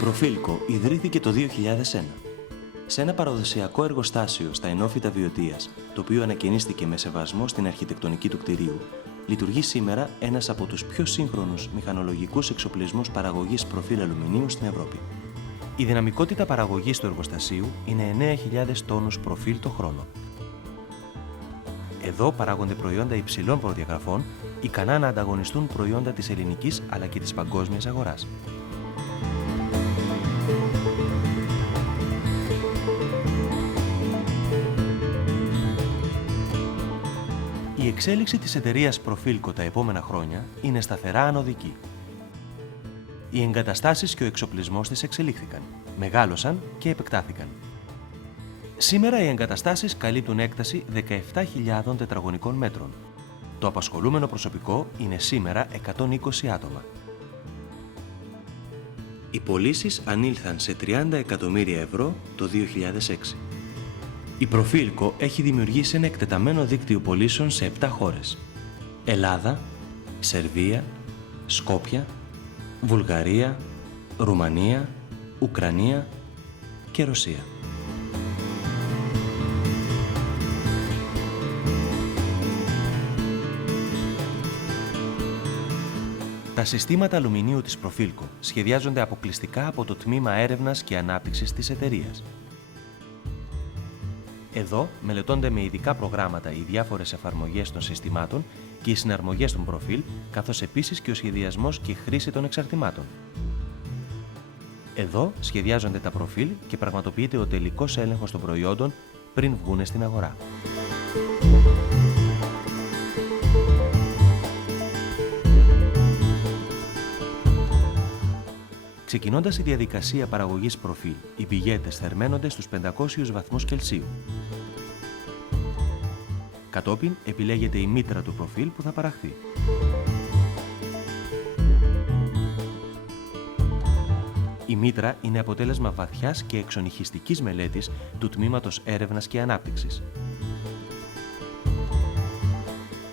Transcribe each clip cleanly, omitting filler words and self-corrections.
Προφίλκο ιδρύθηκε το 2001. Σε ένα παραδοσιακό εργοστάσιο στα ενόφυτα Βιωτίας, το οποίο ανακαινίστηκε με σεβασμό στην αρχιτεκτονική του κτηρίου, λειτουργεί σήμερα ένας από τους πιο σύγχρονους μηχανολογικούς εξοπλισμούς παραγωγής προφίλ αλουμινίου στην Ευρώπη. Η δυναμικότητα παραγωγής του εργοστασίου είναι 9.000 τόνους προφίλ το χρόνο. Εδώ παράγονται προϊόντα υψηλών προδιαγραφών, ικανά να ανταγωνιστούν προϊόντα της ελληνικής αλλά και της παγκόσμιας αγοράς. Η εξέλιξη της εταιρείας Προφίλκο τα επόμενα χρόνια είναι σταθερά ανωδική. Οι εγκαταστάσεις και ο εξοπλισμός της εξελίχθηκαν, μεγάλωσαν και επεκτάθηκαν. Σήμερα οι εγκαταστάσεις καλύπτουν έκταση 17.000 τετραγωνικών μέτρων. Το απασχολούμενο προσωπικό είναι σήμερα 120 άτομα. Οι πωλήσεις ανήλθαν σε 30 εκατομμύρια ευρώ το 2006. Η Προφίλκο έχει δημιουργήσει ένα εκτεταμένο δίκτυο πωλήσεων σε 7 χώρες: Ελλάδα, Σερβία, Σκόπια, Βουλγαρία, Ρουμανία, Ουκρανία και Ρωσία. Τα συστήματα αλουμινίου της Προφίλκο σχεδιάζονται αποκλειστικά από το Τμήμα Έρευνας και Ανάπτυξης της εταιρείας. Εδώ μελετώνται με ειδικά προγράμματα οι διάφορες εφαρμογές των συστημάτων και οι συναρμογές των προφίλ, καθώς επίσης και ο σχεδιασμός και χρήση των εξαρτημάτων. Εδώ σχεδιάζονται τα προφίλ και πραγματοποιείται ο τελικός έλεγχος των προϊόντων πριν βγούνε στην αγορά. Ξεκινώντας η διαδικασία παραγωγής προφίλ, οι πιγέτες θερμαίνονται στους 500 βαθμούς Κελσίου. Κατόπιν επιλέγεται η μήτρα του προφίλ που θα παραχθεί. Η μήτρα είναι αποτέλεσμα βαθιάς και εξονυχιστικής μελέτης του Τμήματος Έρευνας και Ανάπτυξης.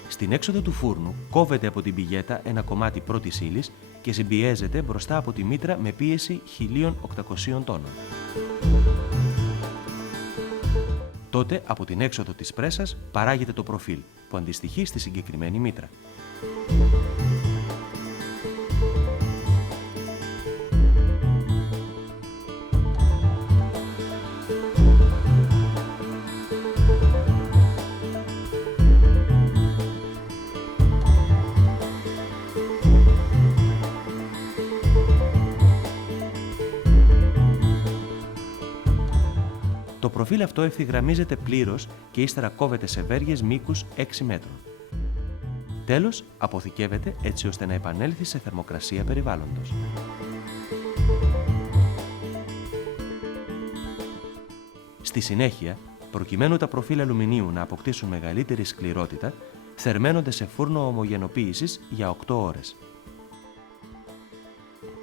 Στην έξοδο του φούρνου κόβεται από την πιγέτα ένα κομμάτι πρώτης ύλης και συμπιέζεται μπροστά από τη μήτρα με πίεση 1.800 τόνων. Τότε από την έξοδο της πρέσας παράγεται το προφίλ που αντιστοιχεί στη συγκεκριμένη μήτρα. Το προφίλ αυτό ευθυγραμμίζεται πλήρως και ύστερα κόβεται σε βέργες μήκους 6 μέτρων. Τέλος, αποθηκεύεται έτσι ώστε να επανέλθει σε θερμοκρασία περιβάλλοντος. Στη συνέχεια, προκειμένου τα προφίλ αλουμινίου να αποκτήσουν μεγαλύτερη σκληρότητα, θερμαίνονται σε φούρνο ομογενοποίησης για 8 ώρες.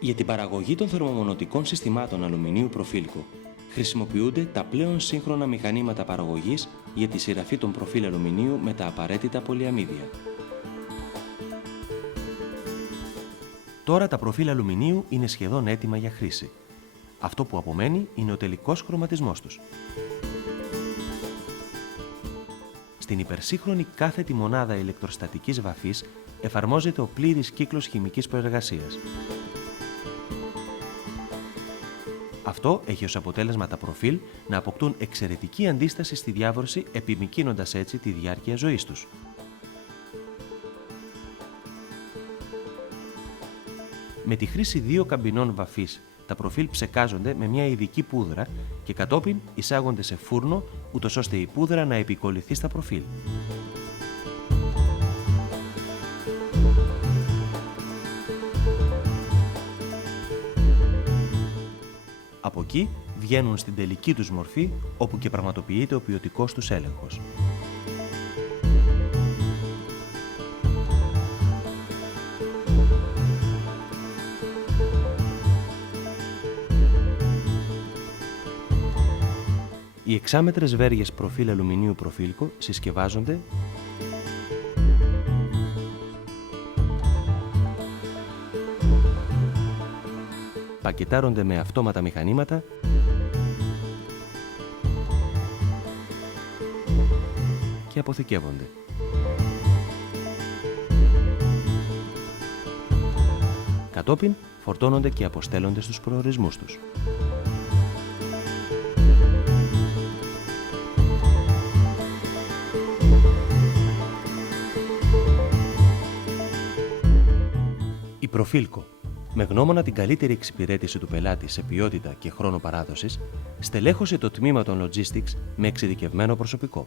Για την παραγωγή των θερμομονωτικών συστημάτων αλουμινίου Προφίλκο, χρησιμοποιούνται τα πλέον σύγχρονα μηχανήματα παραγωγής για τη σειραφή των προφίλ αλουμινίου με τα απαραίτητα πολυαμίδια. Τώρα τα προφίλ αλουμινίου είναι σχεδόν έτοιμα για χρήση. Αυτό που απομένει είναι ο τελικός χρωματισμός τους. Στην υπερσύγχρονη κάθετη μονάδα ηλεκτροστατικής βαφής εφαρμόζεται ο πλήρης κύκλος χημικής προεργασίας. Αυτό έχει ως αποτέλεσμα τα προφίλ να αποκτούν εξαιρετική αντίσταση στη διάβρωση, επιμικρύνοντας έτσι τη διάρκεια ζωής τους. Με τη χρήση 2 καμπινών βαφής, τα προφίλ ψεκάζονται με μια ειδική πούδρα και κατόπιν εισάγονται σε φούρνο, ούτως ώστε η πούδρα να επικολληθεί στα προφίλ. Από εκεί βγαίνουν στην τελική τους μορφή, όπου και πραγματοποιείται ο ποιοτικός τους έλεγχος. Οι εξάμετρες βέργες προφίλ αλουμινίου Προφίλκο συσκευάζονται πακετάρονται με αυτόματα μηχανήματα και αποθηκεύονται. Κατόπιν φορτώνονται και αποστέλλονται στους προορισμούς τους. Η Προφίλκο, με γνώμονα την καλύτερη εξυπηρέτηση του πελάτη σε ποιότητα και χρόνο παράδοσης, στελέχωσε το τμήμα των Logistics με εξειδικευμένο προσωπικό.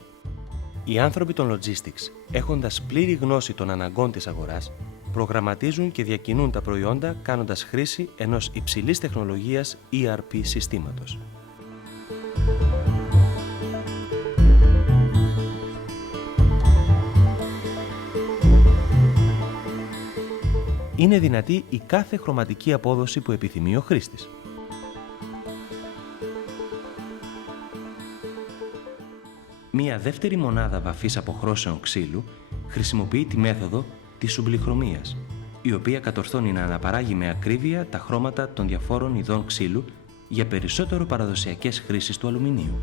Οι άνθρωποι των Logistics, έχοντας πλήρη γνώση των αναγκών της αγοράς, προγραμματίζουν και διακινούν τα προϊόντα κάνοντας χρήση ενός υψηλής τεχνολογίας ERP συστήματος. Είναι δυνατή η κάθε χρωματική απόδοση που επιθυμεί ο χρήστης. Μία δεύτερη μονάδα βαφής αποχρώσεων ξύλου χρησιμοποιεί τη μέθοδο της σουμπλιχρωμίας, η οποία κατορθώνει να αναπαράγει με ακρίβεια τα χρώματα των διαφόρων ειδών ξύλου για περισσότερο παραδοσιακές χρήσεις του αλουμινίου.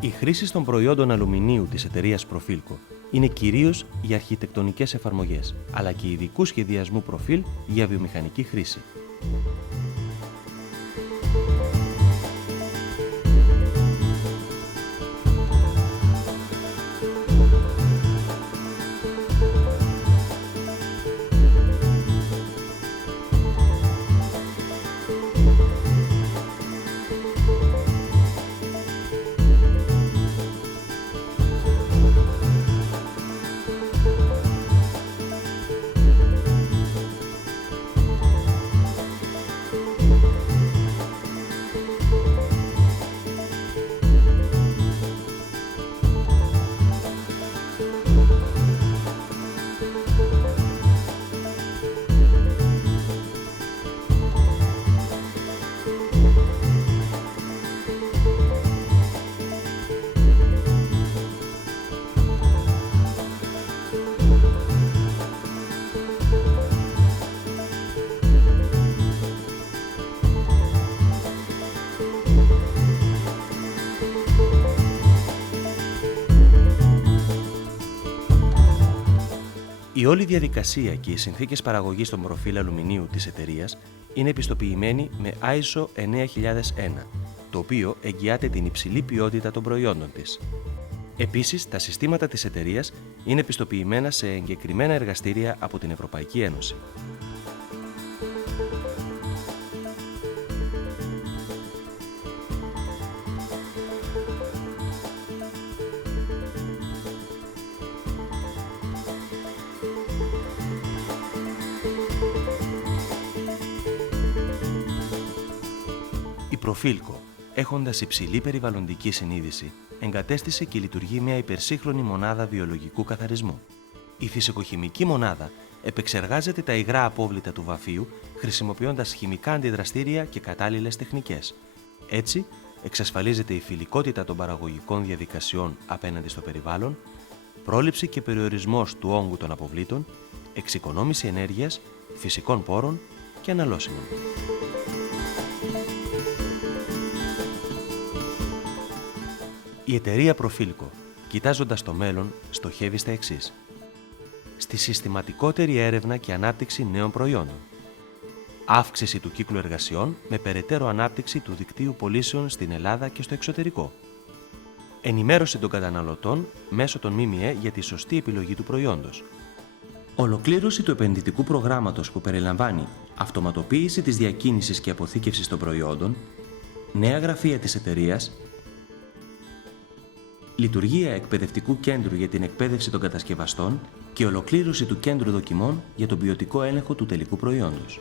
Η χρήση των προϊόντων αλουμινίου της εταιρείας Προφίλκο είναι κυρίως για αρχιτεκτονικές εφαρμογές, αλλά και ειδικού σχεδιασμού προφίλ για βιομηχανική χρήση. Η όλη διαδικασία και οι συνθήκες παραγωγής των προφίλ αλουμινίου της εταιρείας είναι επιστοποιημένοι με ISO 9001, το οποίο εγγυάται την υψηλή ποιότητα των προϊόντων της. Επίσης, τα συστήματα της εταιρείας είναι επιστοποιημένα σε εγκεκριμένα εργαστήρια από την Ευρωπαϊκή Ένωση. Η Προφίλκο, έχοντας υψηλή περιβαλλοντική συνείδηση, εγκατέστησε και λειτουργεί μια υπερσύγχρονη μονάδα βιολογικού καθαρισμού. Η φυσικοχημική μονάδα επεξεργάζεται τα υγρά απόβλητα του βαφείου χρησιμοποιώντας χημικά αντιδραστήρια και κατάλληλες τεχνικές. Έτσι, εξασφαλίζεται η φιλικότητα των παραγωγικών διαδικασιών απέναντι στο περιβάλλον, πρόληψη και περιορισμός του όγκου των αποβλήτων, εξοικονόμηση ενέργειας, φυσικών πόρων και αναλώσιμων. Η εταιρεία Προφίλκο, κοιτάζοντας το μέλλον, στοχεύει στα εξής: στη συστηματικότερη έρευνα και ανάπτυξη νέων προϊόντων, αύξηση του κύκλου εργασιών με περαιτέρω ανάπτυξη του δικτύου πωλήσεων στην Ελλάδα και στο εξωτερικό, ενημέρωση των καταναλωτών μέσω των ΜΜΕ για τη σωστή επιλογή του προϊόντος, ολοκλήρωση του επενδυτικού προγράμματος που περιλαμβάνει αυτοματοποίηση της διακίνησης και αποθήκευσης των προϊόντων, νέα γραφεία της εταιρείας, λειτουργία εκπαιδευτικού κέντρου για την εκπαίδευση των κατασκευαστών και ολοκλήρωση του κέντρου δοκιμών για τον ποιοτικό έλεγχο του τελικού προϊόντος.